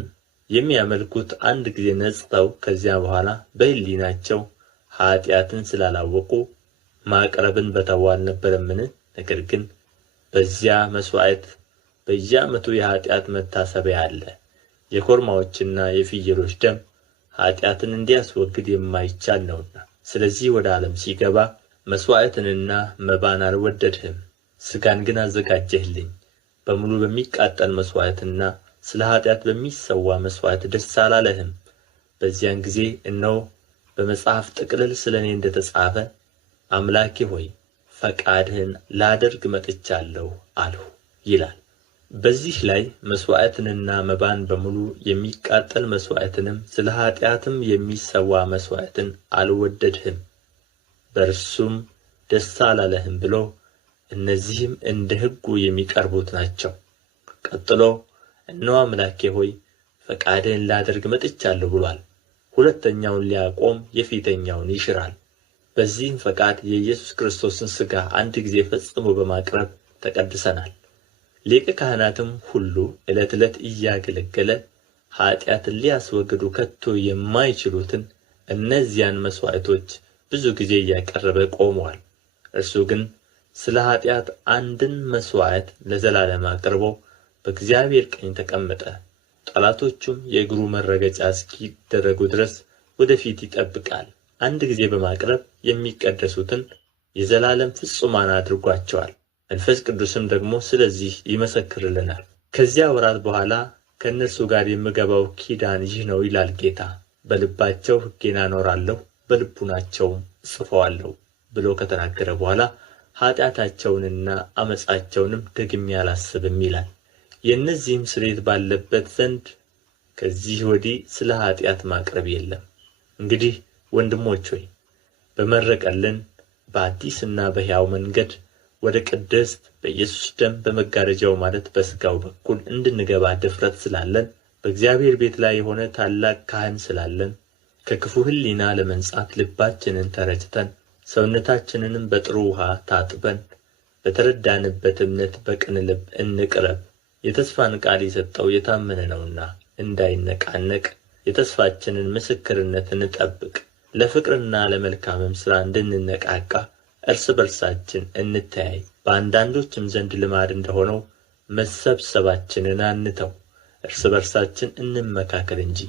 የሚያመልኩት አንድ ጊዜ ነጽተው ከዚያ በኋላ በሕሊናቸው ኃጢአትን ስላላወቁ ማቅረብን በተዉ አልነበረምን? ነገር ግን በዚያ መሥዋዕት በየዓመቱ የኃጢአት መታሰቢያ አለ። የኮርማዎችና የፍየሎች ደም ኃጢአትን እንዲያስወግድ የማይቻል ነውና፣ ስለዚህ ወደ ዓለም ሲገባ መሥዋዕትንና መባን አልወደድህም፣ ሥጋን ግን አዘጋጀህልኝ። በሙሉ በሚቃጠል መሥዋዕትና ስለ ኃጢአት በሚሰዋ መሥዋዕት ደስ አላለህም። በዚያን ጊዜ እነሆ በመጽሐፍ ጥቅልል ስለ እኔ እንደ ተጻፈ አምላኬ ሆይ ፈቃድህን ላደርግ መጥቻለሁ አልሁ ይላል። በዚህ ላይ መሥዋዕትንና መባን በሙሉ የሚቃጠል መሥዋዕትንም ስለ ኃጢአትም የሚሰዋ መሥዋዕትን አልወደድህም፣ በእርሱም ደስ አላለህም ብሎ እነዚህም እንደ ሕጉ የሚቀርቡት ናቸው። ቀጥሎ እነሆ አምላኬ ሆይ ፈቃድህን ላደርግ መጥቻለሁ ብሎአል። ሁለተኛውን ሊያቆም የፊተኛውን ይሽራል። በዚህም ፈቃድ የኢየሱስ ክርስቶስን ሥጋ አንድ ጊዜ ፈጽሞ በማቅረብ ተቀድሰናል። ሊቀ ካህናትም ሁሉ ዕለት ዕለት እያገለገለ ኃጢአትን ሊያስወግዱ ከቶ የማይችሉትን እነዚያን መሥዋዕቶች ብዙ ጊዜ እያቀረበ ቆሞአል። እርሱ ግን ስለ ኃጢአት አንድን መሥዋዕት ለዘላለም አቅርቦ በእግዚአብሔር ቀኝ ተቀመጠ። ጠላቶቹም የእግሩ መረገጫ እስኪደረጉ ድረስ ወደ ፊት ይጠብቃል። አንድ ጊዜ በማቅረብ የሚቀደሱትን የዘላለም ፍጹማን አድርጓቸዋል። መንፈስ ቅዱስም ደግሞ ስለዚህ ይመሰክርልናል። ከዚያ ወራት በኋላ ከእነርሱ ጋር የምገባው ኪዳን ይህ ነው ይላል ጌታ፣ በልባቸው ሕጌን አኖራለሁ በልቡናቸውም እጽፈዋለሁ ብሎ ከተናገረ በኋላ ኃጢአታቸውንና ዓመፃቸውንም ደግሜ አላስብም ይላል። የእነዚህም ስርየት ባለበት ዘንድ ከዚህ ወዲህ ስለ ኃጢአት ማቅረብ የለም። እንግዲህ ወንድሞች ሆይ በመረቀልን በአዲስና በሕያው መንገድ ወደ ቅድስት በኢየሱስ ደም በመጋረጃው ማለት በሥጋው በኩል እንድንገባ ድፍረት ስላለን በእግዚአብሔር ቤት ላይ የሆነ ታላቅ ካህን ስላለን ከክፉ ሕሊና ለመንጻት ልባችንን ተረጭተን ሰውነታችንንም በጥሩ ውኃ ታጥበን በተረዳንበት እምነት በቅን ልብ እንቅረብ። የተስፋን ቃል የሰጠው የታመነ ነውና እንዳይነቃነቅ የተስፋችንን ምስክርነት እንጠብቅ። ለፍቅርና ለመልካምም ሥራ እንድንነቃቃ እርስ በርሳችን እንተያይ። በአንዳንዶችም ዘንድ ልማድ እንደሆነው መሰብሰባችንን አንተው፣ እርስ በርሳችን እንመካከል እንጂ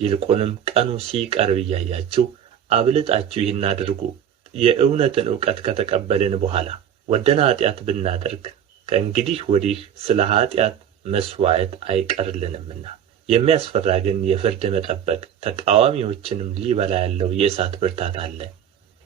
ይልቁንም ቀኑ ሲቀርብ እያያችሁ አብልጣችሁ ይህን አድርጉ። የእውነትን እውቀት ከተቀበልን በኋላ ወደን ኃጢአት ብናደርግ ከእንግዲህ ወዲህ ስለ ኃጢአት መሥዋዕት አይቀርልንምና የሚያስፈራ ግን የፍርድ መጠበቅ ተቃዋሚዎችንም ሊበላ ያለው የእሳት ብርታት አለ።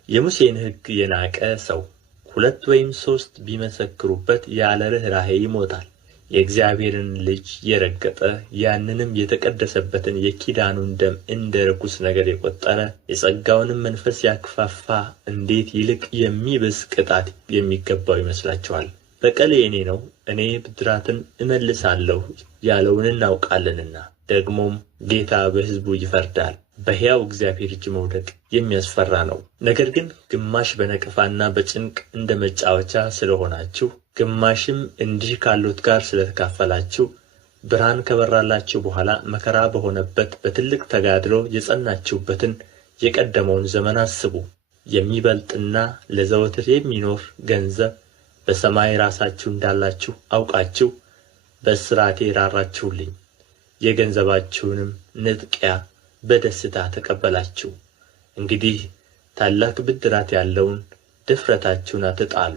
የሙሴን ሕግ የናቀ ሰው 2 ወይም 3 ቢመሰክሩበት ያለ ርኅራኄ ይሞታል። የእግዚአብሔርን ልጅ የረገጠ ያንንም የተቀደሰበትን የኪዳኑን ደም እንደ ርኩስ ነገር የቈጠረ የጸጋውንም መንፈስ ያክፋፋ እንዴት ይልቅ የሚብስ ቅጣት የሚገባው ይመስላችኋል? በቀል የእኔ ነው፣ እኔ ብድራትን እመልሳለሁ ያለውን እናውቃለንና። ደግሞም ጌታ በሕዝቡ ይፈርዳል። በሕያው እግዚአብሔር እጅ መውደቅ የሚያስፈራ ነው። ነገር ግን ግማሽ በነቀፋና በጭንቅ እንደ መጫወቻ ስለ ሆናችሁ ግማሽም እንዲህ ካሉት ጋር ስለ ተካፈላችሁ ብርሃን ከበራላችሁ በኋላ መከራ በሆነበት በትልቅ ተጋድሎ የጸናችሁበትን የቀደመውን ዘመን አስቡ። የሚበልጥና ለዘወትር የሚኖር ገንዘብ በሰማይ ራሳችሁ እንዳላችሁ አውቃችሁ በእስራቴ ራራችሁልኝ። የገንዘባችሁንም ንጥቂያ በደስታ ተቀበላችሁ። እንግዲህ ታላቅ ብድራት ያለውን ድፍረታችሁን አትጣሉ።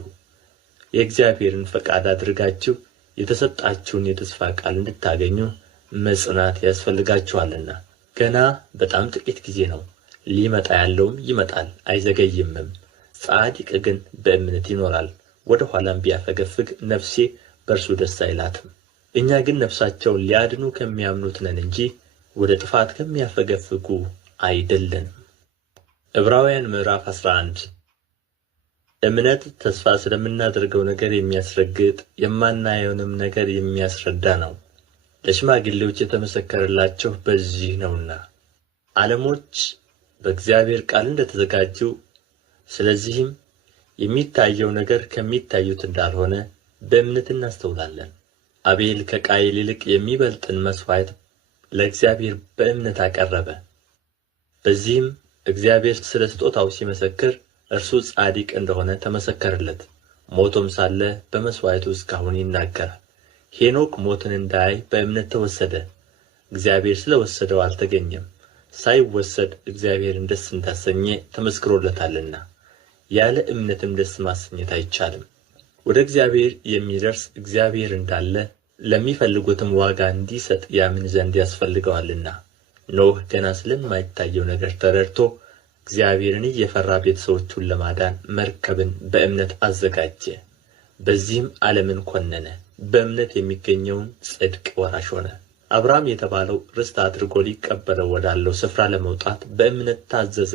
የእግዚአብሔርን ፈቃድ አድርጋችሁ የተሰጣችሁን የተስፋ ቃል እንድታገኙ መጽናት ያስፈልጋችኋልና። ገና በጣም ጥቂት ጊዜ ነው፣ ሊመጣ ያለውም ይመጣል አይዘገይምም። ጻድቅ ግን በእምነት ይኖራል። ወደ ኋላም ቢያፈገፍግ ነፍሴ በእርሱ ደስ አይላትም። እኛ ግን ነፍሳቸውን ሊያድኑ ከሚያምኑት ነን እንጂ ወደ ጥፋት ከሚያፈገፍጉ አይደለንም። ዕብራውያን ምዕራፍ 11 እምነት ተስፋ ስለምናደርገው ነገር የሚያስረግጥ የማናየውንም ነገር የሚያስረዳ ነው። ለሽማግሌዎች የተመሰከረላቸው በዚህ ነውና። ዓለሞች በእግዚአብሔር ቃል እንደ ተዘጋጁ ስለዚህም የሚታየው ነገር ከሚታዩት እንዳልሆነ በእምነት እናስተውላለን። አቤል ከቃየል ይልቅ የሚበልጥን መሥዋዕት ለእግዚአብሔር በእምነት አቀረበ። በዚህም እግዚአብሔር ስለ ስጦታው ሲመሰክር እርሱ ጻድቅ እንደሆነ ተመሰከረለት። ሞቶም ሳለ በመሥዋዕቱ እስካሁን ይናገራል። ሄኖክ ሞትን እንዳያይ በእምነት ተወሰደ፣ እግዚአብሔር ስለ ወሰደው አልተገኘም። ሳይወሰድ እግዚአብሔርን ደስ እንዳሰኘ ተመስክሮለታልና። ያለ እምነትም ደስ ማሰኘት አይቻልም። ወደ እግዚአብሔር የሚደርስ እግዚአብሔር እንዳለ ለሚፈልጉትም ዋጋ እንዲሰጥ ያምን ዘንድ ያስፈልገዋልና። ኖኅ ገና ስለማይታየው ነገር ተረድቶ እግዚአብሔርን እየፈራ ቤተሰዎቹን ለማዳን መርከብን በእምነት አዘጋጀ። በዚህም ዓለምን ኰነነ፣ በእምነት የሚገኘውን ጽድቅ ወራሽ ሆነ። አብርሃም የተባለው ርስት አድርጎ ሊቀበለው ወዳለው ስፍራ ለመውጣት በእምነት ታዘዘ።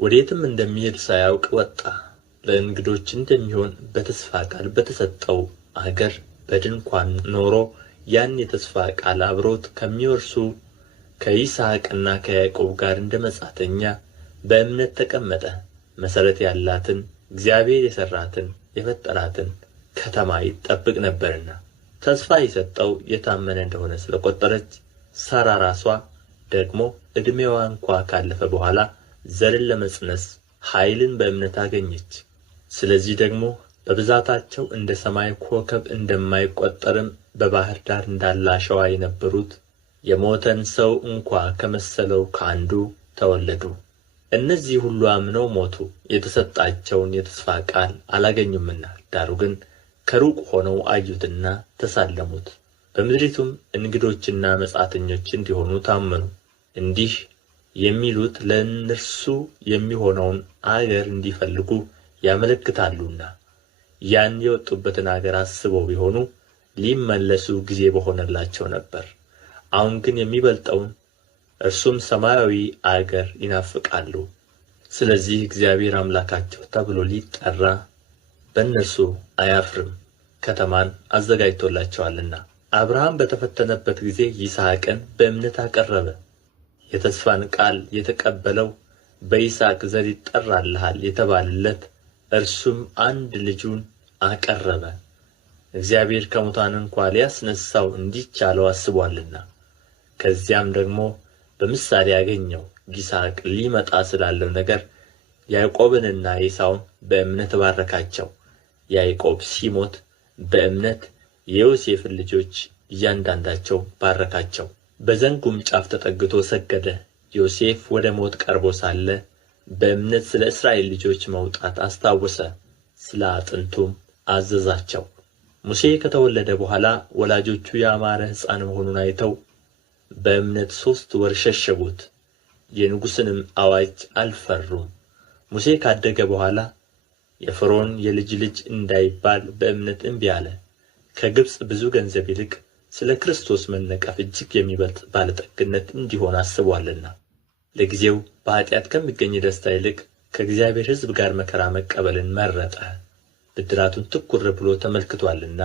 ወዴትም እንደሚሄድ ሳያውቅ ወጣ። ለእንግዶች እንደሚሆን በተስፋ ቃል በተሰጠው አገር በድንኳን ኖሮ ያን የተስፋ ቃል አብሮት ከሚወርሱ ከይስሐቅና ከያዕቆብ ጋር እንደ መጻተኛ በእምነት ተቀመጠ። መሠረት ያላትን እግዚአብሔር የሠራትን የፈጠራትን ከተማ ይጠብቅ ነበርና። ተስፋ የሰጠው የታመነ እንደሆነ ስለ ቈጠረች ሳራ ራሷ ደግሞ ዕድሜዋ እንኳ ካለፈ በኋላ ዘርን ለመፅነስ ኃይልን በእምነት አገኘች። ስለዚህ ደግሞ በብዛታቸው እንደ ሰማይ ኮከብ እንደማይቈጠርም በባሕር ዳር እንዳለ አሸዋ የነበሩት የሞተን ሰው እንኳ ከመሰለው ከአንዱ ተወለዱ። እነዚህ ሁሉ አምነው ሞቱ፣ የተሰጣቸውን የተስፋ ቃል አላገኙምና። ዳሩ ግን ከሩቅ ሆነው አዩትና ተሳለሙት። በምድሪቱም እንግዶችና መጻተኞች እንዲሆኑ ታመኑ። እንዲህ የሚሉት ለእነርሱ የሚሆነውን አገር እንዲፈልጉ ያመለክታሉና ያን የወጡበትን አገር አስበው ቢሆኑ ሊመለሱ ጊዜ በሆነላቸው ነበር። አሁን ግን የሚበልጠውን እርሱም ሰማያዊ አገር ይናፍቃሉ። ስለዚህ እግዚአብሔር አምላካቸው ተብሎ ሊጠራ በእነርሱ አያፍርም፣ ከተማን አዘጋጅቶላቸዋልና። አብርሃም በተፈተነበት ጊዜ ይስሐቅን በእምነት አቀረበ። የተስፋን ቃል የተቀበለው በይስሐቅ ዘር ይጠራልሃል የተባለለት እርሱም አንድ ልጁን አቀረበ። እግዚአብሔር ከሙታን እንኳ ሊያስነሣው እንዲቻለው አስቦአልና። ከዚያም ደግሞ በምሳሌ አገኘው። ይስሐቅ ሊመጣ ስላለው ነገር ያዕቆብንና ኤሳውን በእምነት ባረካቸው። ያዕቆብ ሲሞት በእምነት የዮሴፍን ልጆች እያንዳንዳቸው ባረካቸው። በዘንጉም ጫፍ ተጠግቶ ሰገደ። ዮሴፍ ወደ ሞት ቀርቦ ሳለ በእምነት ስለ እስራኤል ልጆች መውጣት አስታወሰ፣ ስለ አጥንቱም አዘዛቸው። ሙሴ ከተወለደ በኋላ ወላጆቹ ያማረ ሕፃን መሆኑን አይተው በእምነት 3 ወር ሸሸጉት፣ የንጉሥንም አዋጅ አልፈሩም። ሙሴ ካደገ በኋላ የፈርዖን የልጅ ልጅ እንዳይባል በእምነት እምቢ አለ። ከግብፅ ብዙ ገንዘብ ይልቅ ስለ ክርስቶስ መነቀፍ እጅግ የሚበልጥ ባለጠግነት እንዲሆን አስቦአልና። ለጊዜው በኃጢአት ከሚገኝ ደስታ ይልቅ ከእግዚአብሔር ሕዝብ ጋር መከራ መቀበልን መረጠ። ብድራቱን ትኩር ብሎ ተመልክቶአልና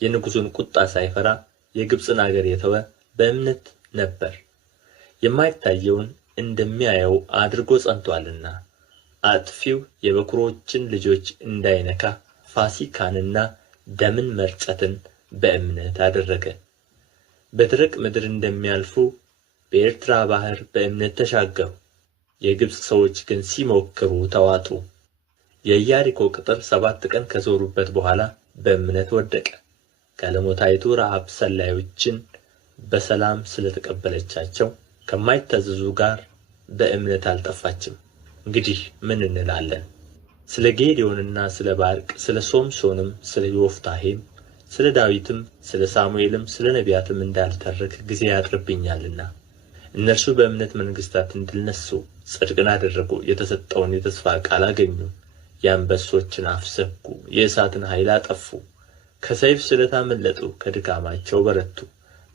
የንጉሡን ቁጣ ሳይፈራ የግብፅን አገር የተወ በእምነት ነበር። የማይታየውን እንደሚያየው አድርጎ ጸንቶአልና። አጥፊው የበኵሮችን ልጆች እንዳይነካ ፋሲካንና ደምን መርጨትን በእምነት አደረገ። በደረቅ ምድር እንደሚያልፉ በኤርትራ ባሕር በእምነት ተሻገሩ። የግብፅ ሰዎች ግን ሲሞክሩ ተዋጡ። የኢያሪኮ ቅጥር 7 ቀን ከዞሩበት በኋላ በእምነት ወደቀ። ጋለሞታይቱ ረዓብ ሰላዮችን በሰላም ስለ ተቀበለቻቸው ከማይታዘዙ ጋር በእምነት አልጠፋችም። እንግዲህ ምን እንላለን? ስለ ጌዴዎንና ስለ ባርቅ፣ ስለ ሶምሶንም፣ ስለ ዮፍታሔም፣ ስለ ዳዊትም፣ ስለ ሳሙኤልም፣ ስለ ነቢያትም እንዳልተርክ ጊዜ ያጥርብኛልና። እነርሱ በእምነት መንግሥታትን ድል ነሡ፣ ጽድቅን አደረጉ፣ የተሰጠውን የተስፋ ቃል አገኙ፣ የአንበሶችን አፍ ዘጉ፣ የእሳትን ኃይል አጠፉ፣ ከሰይፍ ስለት አመለጡ፣ ከድካማቸው በረቱ፣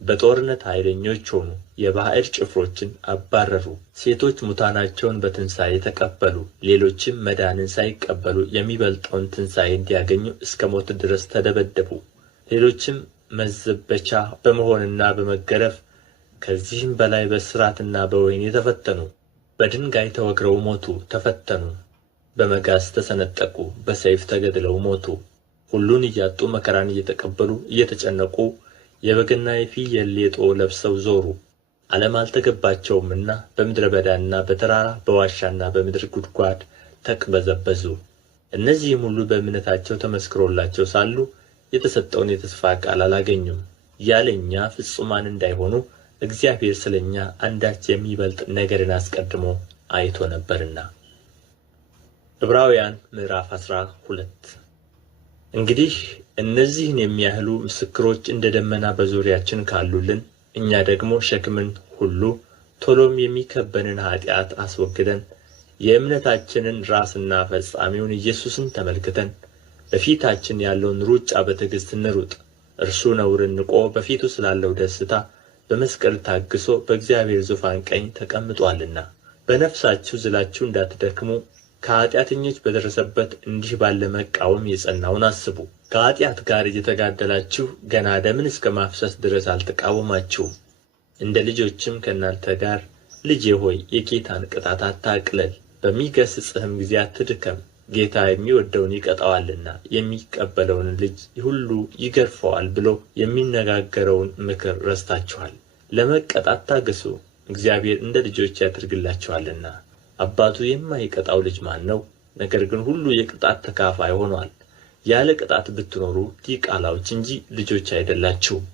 በጦርነት ኃይለኞች ሆኑ፣ የባዕድ ጭፍሮችን አባረሩ። ሴቶች ሙታናቸውን በትንሣኤ ተቀበሉ፣ ሌሎችም መዳንን ሳይቀበሉ የሚበልጠውን ትንሣኤ እንዲያገኙ እስከ ሞት ድረስ ተደበደቡ። ሌሎችም መዘበቻ በመሆንና በመገረፍ ከዚህም በላይ በእስራትና በወህኒ ተፈተኑ። በድንጋይ ተወግረው ሞቱ፣ ተፈተኑ፣ በመጋዝ ተሰነጠቁ፣ በሰይፍ ተገድለው ሞቱ። ሁሉን እያጡ መከራን እየተቀበሉ እየተጨነቁ የበግና የፍየል ሌጦ ለብሰው ዞሩ። ዓለም አልተገባቸውምና በምድረ በዳና በተራራ በዋሻና በምድር ጉድጓድ ተቅበዘበዙ። እነዚህም ሁሉ በእምነታቸው ተመስክሮላቸው ሳሉ የተሰጠውን የተስፋ ቃል አላገኙም። ያለ እኛ ፍጹማን እንዳይሆኑ እግዚአብሔር ስለ እኛ አንዳች የሚበልጥ ነገርን አስቀድሞ አይቶ ነበርና። ዕብራውያን ምዕራፍ 12 እንግዲህ እነዚህን የሚያህሉ ምስክሮች እንደ ደመና በዙሪያችን ካሉልን፣ እኛ ደግሞ ሸክምን ሁሉ ቶሎም የሚከበንን ኃጢአት አስወግደን የእምነታችንን ራስና ፈጻሚውን ኢየሱስን ተመልክተን በፊታችን ያለውን ሩጫ በትዕግሥት እንሩጥ። እርሱ ነውርን ንቆ በፊቱ ስላለው ደስታ በመስቀል ታግሶ በእግዚአብሔር ዙፋን ቀኝ ተቀምጦአልና። በነፍሳችሁ ዝላችሁ እንዳትደክሙ ከኃጢአተኞች በደረሰበት እንዲህ ባለ መቃወም የጸናውን አስቡ። ከኃጢአት ጋር እየተጋደላችሁ ገና ደምን እስከ ማፍሰስ ድረስ አልተቃወማችሁም። እንደ ልጆችም ከእናንተ ጋር ልጄ ሆይ የጌታን ቅጣት አታቅልል፣ በሚገሥጽህም ጊዜ አትድከም። ጌታ የሚወደውን ይቀጣዋልና የሚቀበለውን ልጅ ሁሉ ይገርፈዋል ብሎ የሚነጋገረውን ምክር ረስታችኋል። ለመቀጣት ታገሡ፣ እግዚአብሔር እንደ ልጆች ያደርግላችኋልና። አባቱ የማይቀጣው ልጅ ማን ነው? ነገር ግን ሁሉ የቅጣት ተካፋይ ሆኗል። ያለ ቅጣት ብትኖሩ ዲቃላዎች እንጂ ልጆች አይደላችሁም።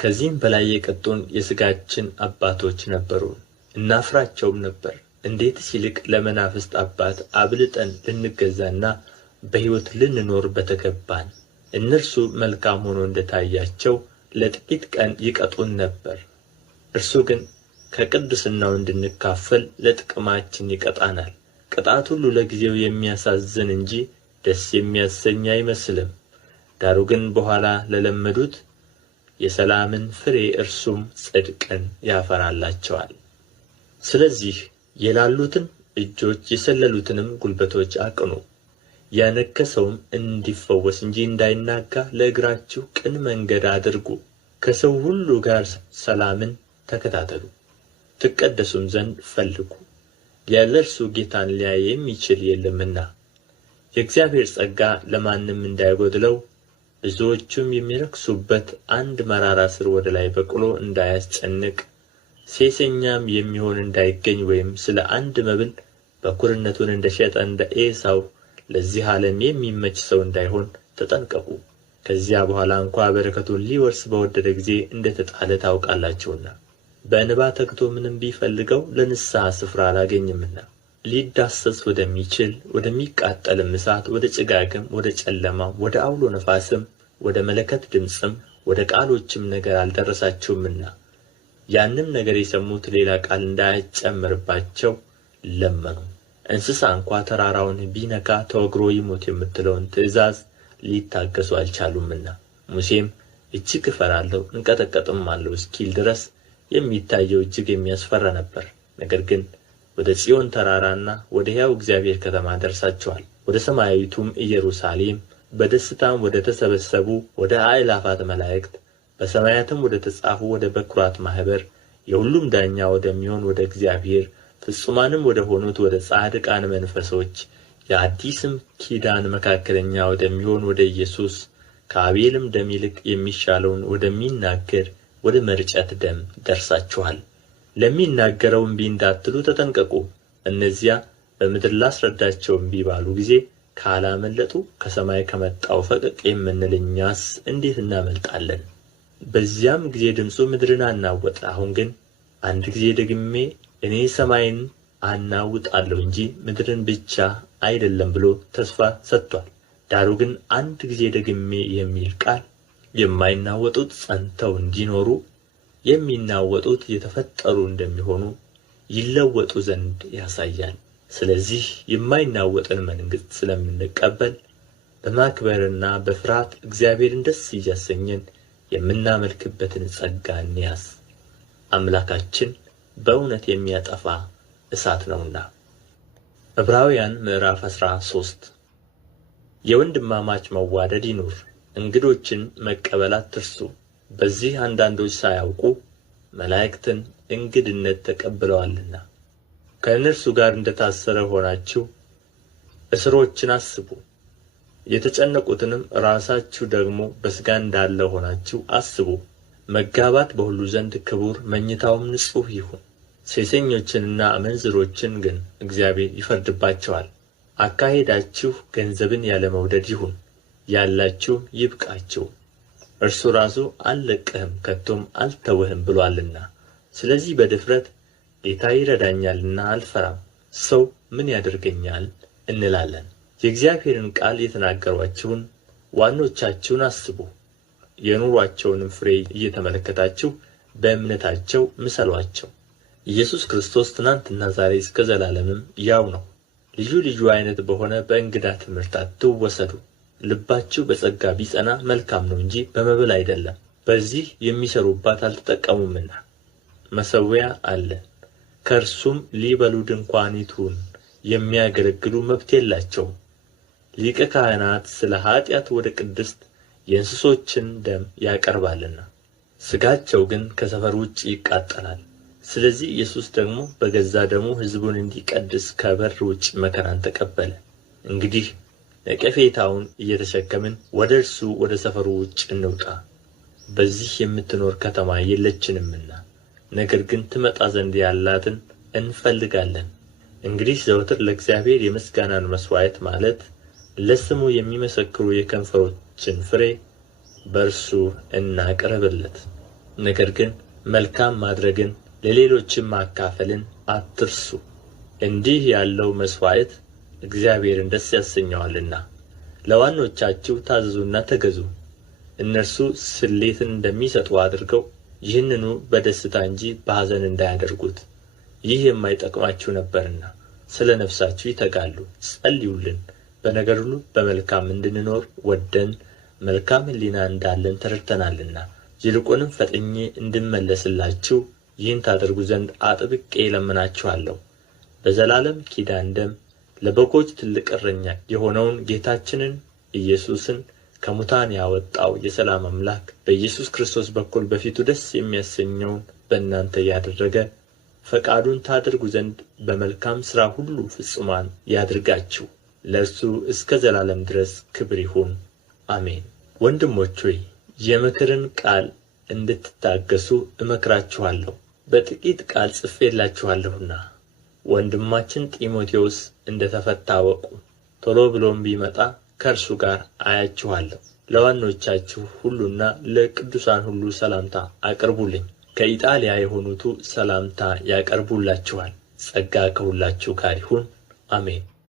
ከዚህም በላይ የቀጡን የሥጋችን አባቶች ነበሩን፣ እናፍራቸውም ነበር። እንዴትስ ይልቅ ለመናፍስት አባት አብልጠን ልንገዛና በሕይወት ልንኖር በተገባን። እነርሱ መልካም ሆኖ እንደ ታያቸው ለጥቂት ቀን ይቀጡን ነበር። እርሱ ግን ከቅድስናው እንድንካፈል ለጥቅማችን ይቀጣናል። ቅጣት ሁሉ ለጊዜው የሚያሳዝን እንጂ ደስ የሚያሰኝ አይመስልም። ዳሩ ግን በኋላ ለለመዱት የሰላምን ፍሬ እርሱም ጽድቅን ያፈራላቸዋል። ስለዚህ የላሉትን እጆች የሰለሉትንም ጉልበቶች አቅኑ፣ ያነከሰውም እንዲፈወስ እንጂ እንዳይናጋ ለእግራችሁ ቅን መንገድ አድርጉ። ከሰው ሁሉ ጋር ሰላምን ተከታተሉ፣ ትቀደሱም ዘንድ ፈልጉ። ያለ እርሱ ጌታን ሊያይ የሚችል የለምና። የእግዚአብሔር ጸጋ ለማንም እንዳይጎድለው ብዙዎቹም የሚረክሱበት አንድ መራራ ሥር ወደ ላይ በቅሎ እንዳያስጨንቅ፣ ሴሰኛም የሚሆን እንዳይገኝ ወይም ስለ አንድ መብል በኵርነቱን እንደ ሸጠ እንደ ኤሳው ለዚህ ዓለም የሚመች ሰው እንዳይሆን ተጠንቀቁ። ከዚያ በኋላ እንኳ በረከቱን ሊወርስ በወደደ ጊዜ እንደ ተጣለ ታውቃላችሁና። በእንባ ተግቶ ምንም ቢፈልገው ለንስሐ ስፍራ አላገኝምና፣ ሊዳሰስ ወደሚችል ወደሚቃጠልም እሳት፣ ወደ ጭጋግም፣ ወደ ጨለማም፣ ወደ አውሎ ነፋስም፣ ወደ መለከት ድምፅም፣ ወደ ቃሎችም ነገር አልደረሳችሁምና ያንም ነገር የሰሙት ሌላ ቃል እንዳይጨመርባቸው ለመኑ። እንስሳ እንኳ ተራራውን ቢነካ ተወግሮ ይሞት የምትለውን ትእዛዝ ሊታገሱ አልቻሉምና። ሙሴም እጅግ እፈራለሁ እንቀጠቀጥማለሁ እስኪል ድረስ የሚታየው እጅግ የሚያስፈራ ነበር። ነገር ግን ወደ ጽዮን ተራራና ወደ ሕያው እግዚአብሔር ከተማ ደርሳችኋል፣ ወደ ሰማያዊቱም ኢየሩሳሌም፣ በደስታም ወደ ተሰበሰቡ ወደ አእላፋት መላእክት፣ በሰማያትም ወደ ተጻፉ ወደ በኵራት ማኅበር፣ የሁሉም ዳኛ ወደሚሆን ወደ እግዚአብሔር፣ ፍጹማንም ወደ ሆኑት ወደ ጻድቃን መንፈሶች፣ የአዲስም ኪዳን መካከለኛ ወደሚሆን ወደ ኢየሱስ፣ ከአቤልም ደም ይልቅ የሚሻለውን ወደሚናገር ወደ መርጨት ደም ደርሳችኋል። ለሚናገረው እምቢ እንዳትሉ ተጠንቀቁ። እነዚያ በምድር ላስረዳቸው እምቢ ባሉ ጊዜ ካላመለጡ ከሰማይ ከመጣው ፈቀቅ የምንል እኛስ እንዴት እናመልጣለን? በዚያም ጊዜ ድምፁ ምድርን አናወጠ። አሁን ግን አንድ ጊዜ ደግሜ እኔ ሰማይን አናውጣለሁ እንጂ ምድርን ብቻ አይደለም ብሎ ተስፋ ሰጥቶአል። ዳሩ ግን አንድ ጊዜ ደግሜ የሚል ቃል የማይናወጡት ጸንተው እንዲኖሩ የሚናወጡት የተፈጠሩ እንደሚሆኑ ይለወጡ ዘንድ ያሳያል። ስለዚህ የማይናወጥን መንግሥት ስለምንቀበል በማክበርና በፍርሃት እግዚአብሔርን ደስ እያሰኘን የምናመልክበትን ጸጋ እንያዝ። አምላካችን በእውነት የሚያጠፋ እሳት ነውና። ዕብራውያን ምዕራፍ 13 የወንድማማች መዋደድ ይኑር፣ እንግዶችን መቀበል አትርሱ። በዚህ አንዳንዶች ሳያውቁ መላእክትን እንግድነት ተቀብለዋልና ከእነርሱ ጋር እንደ ታሰረ ሆናችሁ እስሮችን አስቡ። የተጨነቁትንም ራሳችሁ ደግሞ በሥጋ እንዳለ ሆናችሁ አስቡ። መጋባት በሁሉ ዘንድ ክቡር፣ መኝታውም ንጹሕ ይሁን። ሴሰኞችንና አመንዝሮችን ግን እግዚአብሔር ይፈርድባቸዋል። አካሄዳችሁ ገንዘብን ያለ መውደድ ይሁን፣ ያላችሁም ይብቃችሁ። እርሱ ራሱ አልለቅህም ከቶም አልተውህም ብሎአልና። ስለዚህ በድፍረት ጌታ ይረዳኛልና አልፈራም፣ ሰው ምን ያደርገኛል እንላለን። የእግዚአብሔርን ቃል የተናገሯችሁን ዋኖቻችሁን አስቡ። የኑሯቸውንም ፍሬ እየተመለከታችሁ በእምነታቸው ምሰሏቸው። ኢየሱስ ክርስቶስ ትናንትና ዛሬ እስከ ዘላለምም ያው ነው። ልዩ ልዩ ዓይነት በሆነ በእንግዳ ትምህርት አትወሰዱ። ልባችሁ በጸጋ ቢጸና መልካም ነው እንጂ በመብል አይደለም፣ በዚህ የሚሠሩባት አልተጠቀሙምና። መሠዊያ አለን፣ ከእርሱም ሊበሉ ድንኳኒቱን የሚያገለግሉ መብት የላቸውም። ሊቀ ካህናት ስለ ኃጢአት ወደ ቅድስት የእንስሶችን ደም ያቀርባልና ሥጋቸው ግን ከሰፈር ውጭ ይቃጠላል። ስለዚህ ኢየሱስ ደግሞ በገዛ ደሙ ሕዝቡን እንዲቀድስ ከበር ውጭ መከራን ተቀበለ። እንግዲህ ነቀፌታውን እየተሸከምን ወደ እርሱ ወደ ሰፈሩ ውጭ እንውጣ። በዚህ የምትኖር ከተማ የለችንምና ነገር ግን ትመጣ ዘንድ ያላትን እንፈልጋለን። እንግዲህ ዘወትር ለእግዚአብሔር የምስጋናን መሥዋዕት ማለት ለስሙ የሚመሰክሩ የከንፈሮችን ፍሬ በእርሱ እናቅርብለት። ነገር ግን መልካም ማድረግን ለሌሎችም ማካፈልን አትርሱ። እንዲህ ያለው መሥዋዕት እግዚአብሔርን ደስ ያሰኘዋልና። ለዋኖቻችሁ ታዘዙና ተገዙ። እነርሱ ስሌትን እንደሚሰጡ አድርገው ይህንኑ በደስታ እንጂ በሐዘን እንዳያደርጉት፣ ይህ የማይጠቅማችሁ ነበርና። ስለ ነፍሳችሁ ይተጋሉ። ጸልዩልን። በነገር ሁሉ በመልካም እንድንኖር ወደን መልካም ሕሊና እንዳለን ተረድተናልና። ይልቁንም ፈጥኜ እንድመለስላችሁ ይህን ታደርጉ ዘንድ አጥብቄ እለምናችኋለሁ። በዘላለም ኪዳን ደም ለበጎች ትልቅ እረኛ የሆነውን ጌታችንን ኢየሱስን ከሙታን ያወጣው የሰላም አምላክ በኢየሱስ ክርስቶስ በኩል በፊቱ ደስ የሚያሰኘውን በእናንተ ያደረገ ፈቃዱን ታደርጉ ዘንድ በመልካም ሥራ ሁሉ ፍጹማን ያድርጋችሁ። ለእርሱ እስከ ዘላለም ድረስ ክብር ይሁን፣ አሜን። ወንድሞች ሆይ የምክርን ቃል እንድትታገሡ እመክራችኋለሁ። በጥቂት ቃል ጽፌላችኋለሁና። ወንድማችን ጢሞቴዎስ እንደ ተፈታ እወቁ። ቶሎ ብሎም ቢመጣ ከእርሱ ጋር አያችኋለሁ። ለዋኖቻችሁ ሁሉና ለቅዱሳን ሁሉ ሰላምታ አቅርቡልኝ። ከኢጣልያ የሆኑቱ ሰላምታ ያቀርቡላችኋል። ጸጋ ከሁላችሁ ጋር ይሁን፣ አሜን።